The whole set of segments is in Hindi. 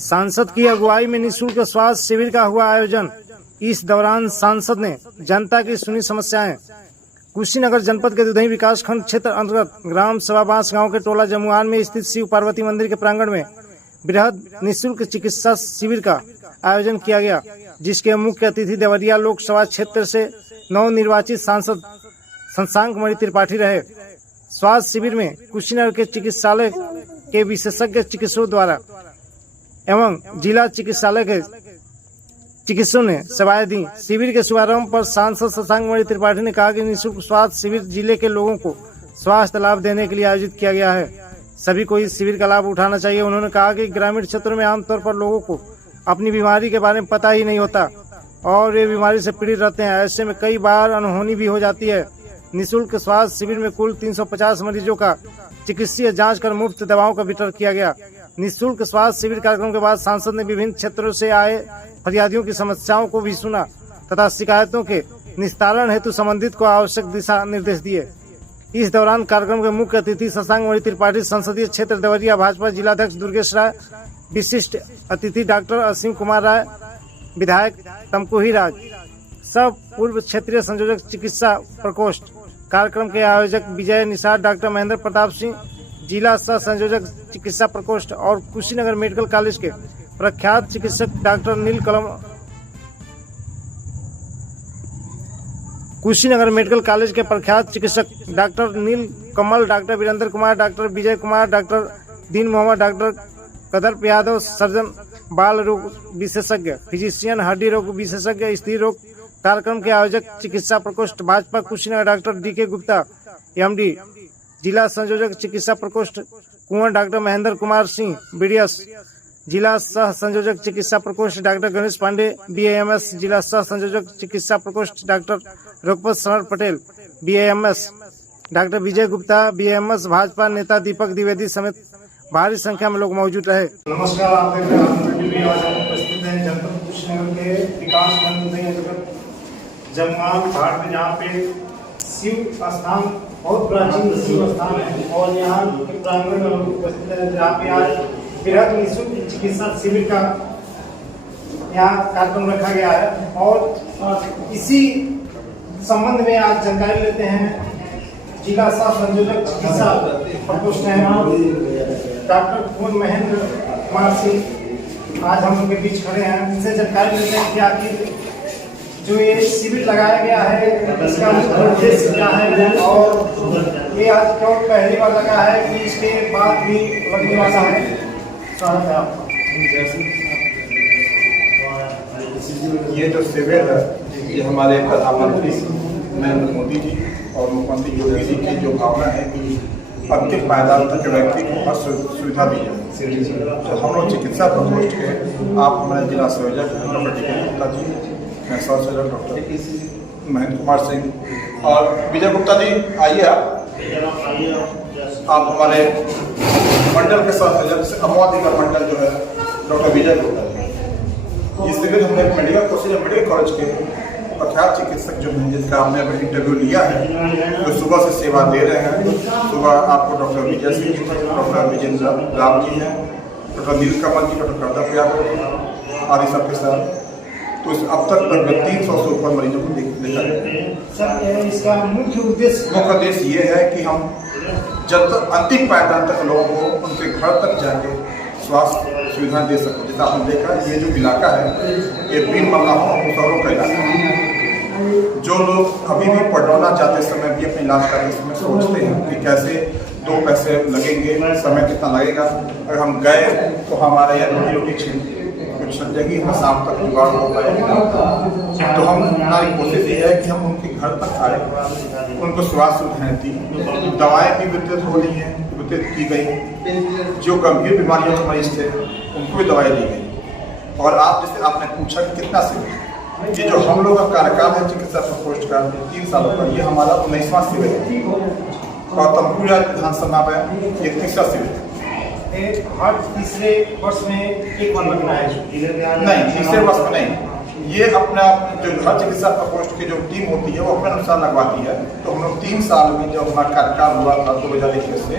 सांसद की अगुवाई में निःशुल्क स्वास्थ्य शिविर का हुआ आयोजन। इस दौरान सांसद ने जनता की सुनी समस्याएं। कुशीनगर जनपद के दुधई विकास खंड क्षेत्र अंतर्गत ग्राम सवाबास गांव के टोला जमुआन में स्थित शिव पार्वती मंदिर के प्रांगण में बृहद निःशुल्क चिकित्सा शिविर का आयोजन किया गया, जिसके मुख्य अतिथि देवरिया लोकसभा क्षेत्र से नवनिर्वाचित सांसद शशांक मणि त्रिपाठी रहे। स्वास्थ्य शिविर में कुशीनगर के चिकित्सालय के विशेषज्ञ चिकित्सकों द्वारा एवं जिला चिकित्सालय के चिकित्सकों ने सेवाएं दी। शिविर के शुभारंभ पर सांसद शशांक मणि त्रिपाठी ने कहा कि निःशुल्क स्वास्थ्य शिविर जिले के लोगों को स्वास्थ्य लाभ देने के लिए आयोजित किया गया है। सभी को इस शिविर का लाभ उठाना चाहिए। उन्होंने कहा कि ग्रामीण क्षेत्रों में आमतौर पर लोगों को अपनी बीमारी के बारे में पता ही नहीं होता और वे बीमारी से पीड़ित रहते हैं। ऐसे में कई बार अनहोनी भी हो जाती है। निःशुल्क स्वास्थ्य शिविर में कुल 350 मरीजों का चिकित्सीय जांच कर मुफ्त दवाओं का वितरण किया गया। निःशुल्क स्वास्थ्य शिविर कार्यक्रम के बाद सांसद ने विभिन्न क्षेत्रों से आए फरियादियों की समस्याओं को भी सुना तथा शिकायतों के निस्तारण हेतु संबंधित को आवश्यक दिशा निर्देश दिए। इस दौरान कार्यक्रम के मुख्य अतिथि शशांक मणि त्रिपाठी, संसदीय क्षेत्र देवरिया भाजपा जिलाध्यक्ष दुर्गेश राय, विशिष्ट अतिथि डॉक्टर असीम कुमार राय, विधायक तमकुही राज, सब पूर्व क्षेत्रीय संयोजक चिकित्सा प्रकोष्ठ, कार्यक्रम के आयोजक विजय निषाद, डॉक्टर महेंद्र प्रताप सिंह, जिला सह संयोजक चिकित्सा प्रकोष्ठ और कुशीनगर मेडिकल कॉलेज के प्रख्यात चिकित्सक doctor Neel Kamal, doctor Virendra Kumar, doctor Vijay Kumar, doctor दीन मोहम्मद, डॉक्टर कदर यादव, सर्जन बाल रोग विशेषज्ञ, फिजिशियन, हड्डी रोग विशेषज्ञ, स्त्री रोग। कार्यक्रम के आयोजक चिकित्सा प्रकोष्ठ Bhajpa Kushinagar doctor DK Gupta, MD, जिला संयोजक चिकित्सा प्रकोष्ठ कुंवर डॉक्टर महेंद्र कुमार सिंह, बीडीएस, जिला सह संयोजक चिकित्सा प्रकोष्ठ डॉक्टर गणेश पांडे, बीएएमएस, जिला सह संयोजक चिकित्सा प्रकोष्ठ डॉक्टर रोकपत सनर पटेल, बीएएमएस, डॉक्टर विजय गुप्ता, बीएएमएस, भाजपा नेता दीपक द्विवेदी समेत भारी संख्या में लोग मौजूद रहे। नमस्कार, आप देख रहे हैं आज उपस्थित हैं जनपद कुशीनगर के विकास खंड जमुआन घाट में, जहाँ पे शिव स्थान बहुत प्राचीन शिव स्थान है और यहाँ के प्रांगण में उपस्थित है, जहाँ पे आज बृहद निःशुल्क चिकित्सा शिविर का यहाँ कार्यक्रम रखा गया है। और इसी संबंध में आज जानकारी लेते हैं जिला सह संयोजक चिकित्सा प्रकोष्ठ हैं डॉक्टर कुंवर महेंद्र कुमार सिंह, आज हम उनके बीच खड़े हैं। उनसे जानकारी लेते हैं कि आखिर जो ये शिविर लगाया गया है इसका मुख्य उद्देश्य क्या है और ये आज क्यों पहली बार लगा है कि इसके बाद भी लगने वाला है। स्वागत है आपका। ये जो शिविर है ये हमारे प्रधानमंत्री नरेंद्र मोदी जी और मुख्यमंत्री योगी जी की जो भावना है कि अंतिम पायदान तक व्यक्ति को हर सुविधा दी जाए। तो हम लोग चिकित्सा प्रकोष्ठ के आप हमारे जिला संयोजक डॉक्टर डीके गुप्ता जी, मैं सह संयोजक डॉक्टर महेंद्र कुमार सिंह और विजय गुप्ता जी, आइए आप हमारे मंडल के सह संयोजक अमवादिका मंडल जो है डॉक्टर विजय गुप्ता जी। इस शिविर हमने मेडिकल कॉलेज के प्रख्यात चिकित्सक जो हैं जिनका हमने अभी इंटरव्यू लिया है, जो सुबह से सेवा दे रहे हैं। सुबह आपको डॉक्टर विजय सिंह, डॉक्टर विजेंद्र राम जी हैं, डॉक्टर नील कमल जी, डॉक्टर कदर यादव आदि सबके साथ। तो अब तक लगभग 300 से ऊपर मरीजों को देखा गया। इसका मुख्य उद्देश्य ये है कि हम जब तक अंतिम पायदान तक लोगों को उनके घर तक जाके स्वास्थ्य सुविधा दे सको। जैसा आपने देखा ये जो इलाका है ये बीन मल्लाहों और मुसहरों का इलाका है। जो लोग अभी भी पडरौना जाते समय भी अपने इलाज करते समय सोचते हैं कि कैसे 2 पैसे लगेंगे, समय कितना लगेगा, अगर हम गए तो हमारे यहाँ रोटी छीन कुछ जगह हम शाम तक जुगाड़ हो पाएगा। तो हमारी कोशिश ये है कि हम उनके घर तक आए, उनको स्वास्थ्य सुविधाएं दी, दवाएं भी वितरित हो रही हैं, वितरित की गई। जो गंभीर बीमारियों के मरीज थे उनको भी दवाई दी गई। और आप जैसे आपने पूछा कि कितना शिविर, ये जो हम लोग का कार्यकाल है चिकित्सा प्रकोष्ठ का 3 सालों का, ये हमारा 19वां शिविर है और तमकुही विधानसभा में ये 3रा शिविर है। हर तीसरे वर्ष में एक बार लगना है? नहीं, तीसरे वर्ष में नहीं। ये अपना जो हर चिकित्सा प्रकोष्ठ की जो टीम होती है वो अपने अनुसार लगवाती है। तो हम लोग 3 साल में जब हमारा कार्यकाल हुआ था 2021 से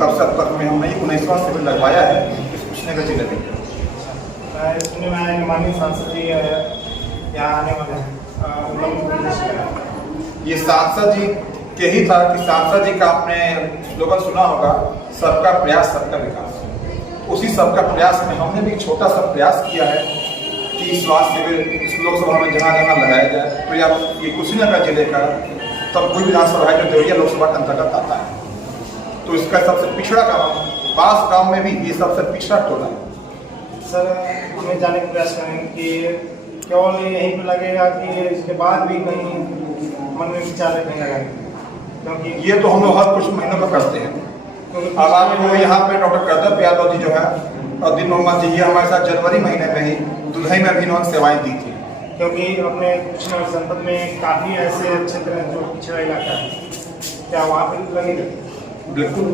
तब से अब तक में हमने 19वां शिविर लगवाया है कुशीनगर जिले में। सुनने में आया कि माननीय सांसद जी यहाँ आने वाले हैं उन्नत प्रदेश में। ये सांसद जी के ही था कि सांसद जी का आपने स्लोगन सुना होगा, सबका प्रयास सबका विकास। उसी सबका प्रयास में हमने भी छोटा सा प्रयास किया है कि स्वास्थ्य शिविर इस लोकसभा में जहाँ जहाँ लगाया जाए। तो या ये कुशीनगर जिले का तमकुही विधानसभा है जो देवरिया लोकसभा के अंतर्गत आता है, तो इसका सबसे पिछड़ा गाँव बास गाँव में भी ये सबसे पिछड़ा टोला है। सर हमें जाने का प्रयास करेंगे कि केवल यहीं पर लगेगा कि इसके बाद भी कहीं मन में विचार नहीं लगाएंगे, क्योंकि ये तो हम लोग हर कुछ महीनों में करते हैं। अब आपको यहाँ पे डॉक्टर करदम यादव जी जो है और दिन मोहम्मद जी, ये हमारे साथ जनवरी महीने में ही दुधई में भी इन्होंने सेवाएं दी थी। क्योंकि अपने कुशीनगर जनपद में काफ़ी ऐसे क्षेत्र हैं जो पिछड़ा इलाका है, क्या वहाँ पर लगेगा? बिल्कुल,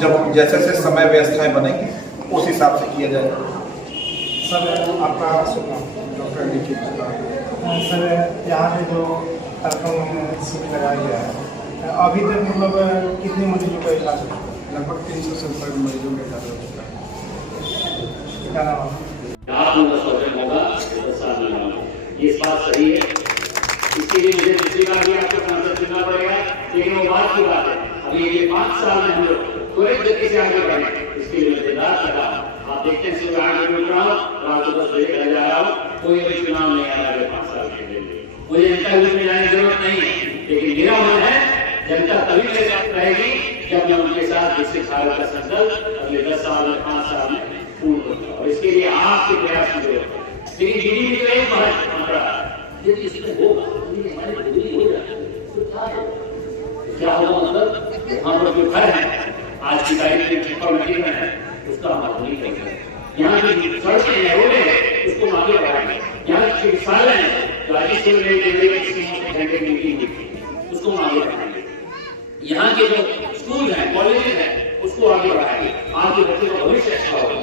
जब जैसे जैसे समय व्यवस्थाएं बनेंगी उस हिसाब से किया जाएगा। सर आपका डॉक्टर निखिल सर यहाँ पे जो कार्यक्रम शिविर लगाया गया है, अभी तक मतलब कितने मरीजों का इलाज है? लगभग 300 से ऊपर मरीजों का इलाज हो चुका है। क्या नाम है? ये बात सही है, इसके लिए मुझे दूसरी बार भी आपको सांसद चुनना पड़ेगा, लेकिन वो बात की बात है। अभी ये 5 साल में हम लोग त्वरित गति से आगे बढ़े, इसके लिए मजेदार लगा। आप देखते हैं सुबह 8 बजे उठ रहा हूँ, रात को 10 बजे घर जा रहा हूँ, कोई अभी चुनाव नहीं आ रहा है 5 साल के लिए। मुझे जनता में जाने की जरूरत नहीं है, लेकिन मेरा मन है जनता तभी मेरे साथ रहेगी जब मैं उनके साथ विकसित भारत का संकल्प अगले 10 साल में 5 साल में पूर्ण करूंगा, और इसके लिए आपके प्रयास की जरूरत है। लेकिन जीडीपी का एक आंकड़ा यदि इसमें होगा हमारी पूरी हो जाए तो क्या होगा? मतलब वहां पर जो घर है आज की तारीख में छप्पर में है उसका हम नहीं करेंगे। यहाँ की सड़कें हैं, रोडें हैं, उसको आगे बढ़ाएंगे। यहाँ की चिकित्सालय है जो आज से उसको हम आगे बढ़ाएंगे। यहाँ के जो स्कूल हैं, कॉलेजेस हैं, उसको आगे बढ़ाएंगे। आपके बच्चों का भविष्य अच्छा होगा,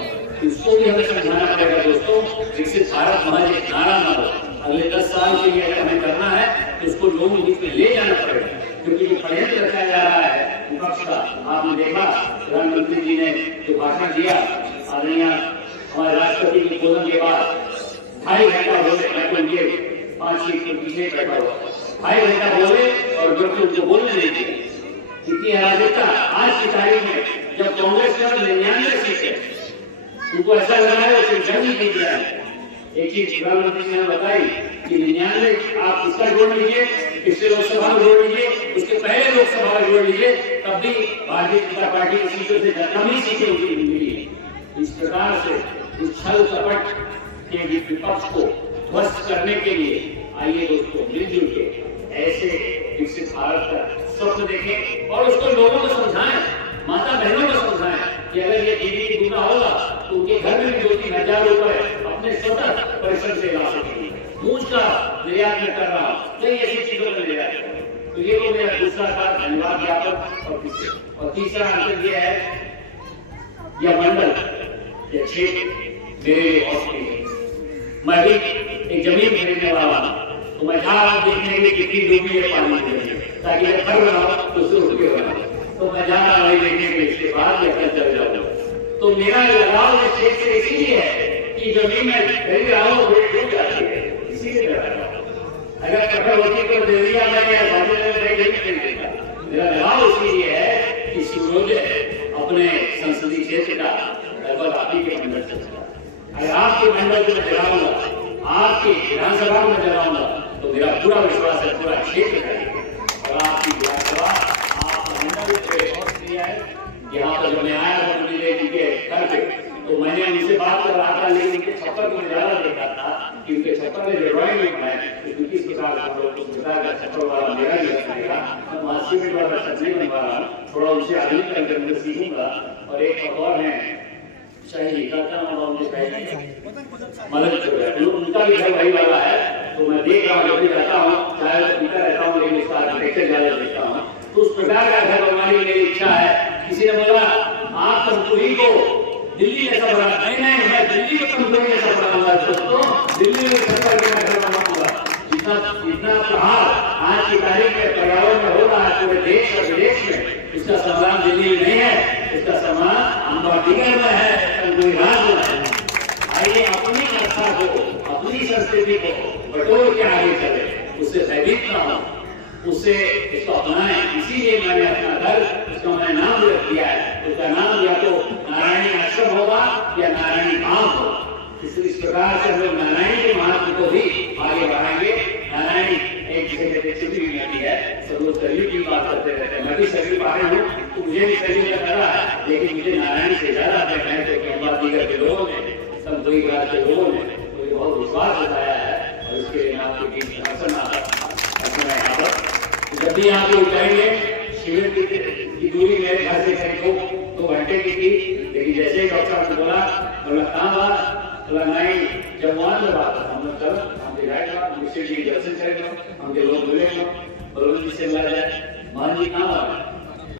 इसको भी हमें समझाना पड़ेगा। दोस्तों, विकसित भारत महज एक नारा न हो, अगले 10 साल के लिए अगर हमें करना है तो उसको लोगों के बीच में ले जाना पड़ेगा। क्योंकि जो षड्यंत्र रचाया जा रहा है विपक्ष का, आपने देखा प्रधानमंत्री जी ने जो भाषण दिया, आदरणीय हमारे राष्ट्रपति के बोलने के बाद 2.5 घंटा बोले, मैं तो ये 5 सीट के पीछे बैठा हुआ 2.5 घंटा बोले और जो उनको बोलने नहीं दिया। इतनी अराजकता आज की तारीख में, जब कांग्रेस का 99 सीट है, उनको ऐसा लग रहा है उसे जंग नहीं दिया है। एक चीज प्रधानमंत्री ने बताई कि 99 आप इसका जोड़ लीजिए, पिछले लोकसभा में जोड़ लीजिए, उसके पहले लोकसभा में जोड़ लीजिए, तब भी भारतीय जनता पार्टी की सीटों से कम ही सीटें उनकी मिली है। इस प्रकार से इस छल कपट के विपक्ष को ध्वस्त करने के लिए आइए दोस्तों मिलजुल के ऐसे विकसित भारत का स्वप्न देखें और उसको लोगों को समझाएं, माता बहनों को समझाएं कि अगर ये जीडीपी दूना होगा तो उनके घर में भी 2-3 हजार रुपए अपने स्वतः परिश्रम से ला सकेंगे। मूंछ का निर्यात में कर रहा हूं, कई ऐसी चीजों में निर्यात कर रहा हूं। तो ये तो मेरा दूसरा बात धन्यवाद ज्ञापन। और तीसरा अंतर ये है, यह मंडल यह क्षेत्र मेरे लिए बहुत है। मैं भी एक जमीन खरीदने वाला हूं, तो मैं जा रहा हूं देखने के लिए कितनी डूबी है पानी के लिए, ताकि मैं कर रहा हूं तो उससे रुके हुए, तो मैं जा रहा हूं देखने के लिए, इसके बाद मैं कल चल जाऊंगा। तो मेरा लगाव इस क्षेत्र से इसीलिए है कि जमीन में खरीद रहा हूं वो डूब जाती है, इसीलिए मेरा लगाव। अगर कठोर होती तो देवरिया में नहीं खरीदेगा। मेरा लगाव इसलिए है कि सूर्योदय अपने संसदीय क्षेत्र का लगभग आप ही के मंडल से चला। अगर आपके मंडल को मैं जलाऊंगा, आपकी विधानसभा में जलाऊंगा, तो मेरा पूरा विश्वास है पूरा क्षेत्र करेगा। और आपकी विधानसभा आपका मंडल बहुत किया है। यहाँ पर जब मैं आया था मुझे जी के घर पे, तो मैंने उनसे बात कर रहा था, लेकिन उनके छप्पर को ज्यादा देखा था कि उनके छप्पर में जो ड्रॉइंग बनाए उसमें किस प्रकार का हम लोग कुछ प्रकार का छप्पर वाला मेरा ही रखेगा। मैं मासी में वाला छत नहीं बनवा रहा, थोड़ा उनसे आगे करके मैं सीखूंगा। और एक और है शाही का मदद कर रहा है, उनका भी घर वही वाला है। तो मैं देख रहा हूँ, जब भी रहता हूँ चाहे पीता रहता हूँ, लेकिन उसका आर्किटेक्चर ज्यादा देखता हूँ। तो उस प्रकार का घर बनवाने की मेरी इच्छा है। किसी ने बोला आप तमकुही को दिल्ली जैसा बना, नहीं मैं दिल्ली को तमकुही जैसा बनाऊंगा दोस्तों, दिल्ली में घर बनाऊंगा। जितना प्रहार आज की तारीख में पर्यावरण में हो रहा है पूरे देश और विदेश में, इसका समाधान दिल्ली में नहीं है, इसका समाधान अम्बाडीगर में है, तमकुही राज में है। आइए अपनी विचार को, अपनी संस्कृति को बटोर के आगे चले, उससे भयभीत न हो, उससे इसको अपनाएं। इसीलिए मैंने अपना घर, उसका मैंने नाम रख दिया है, उसका नाम या तो नारायणी आश्रम होगा या नारायणी धाम होगा। इस प्रकार से हम लोग नारायण के महत्व को भी आगे बढ़ाएंगे। नारायणी एक जगह छुट्टी मिलती है, सब लोग सरयू की बात करते रहते हैं। मैं भी सरयू पा रहा हूँ, तो मुझे भी सरयू का खड़ा है, लेकिन मुझे नारायण से ज्यादा है तो दीगर के लोगों ने, संत परिवार के लोगों ने मुझे बहुत विश्वास बताया है, और इसके लिए मैं आपके बीच दर्शन यहाँ पर जब भी यहाँ पे उतरेंगे, शिविर की दूरी मेरे घर से करीब 2 घंटे की थी, लेकिन जैसे ही डॉक्टर साहब ने बोला कहाँ बात, बोला नहीं, जब वहां में बात हम लोग चलो, हम दिखाएगा, मुझसे जी दर्शन करेगा, हमके लोग मिलेंगे, और उनकी से मिला जाए, मान जी कहाँ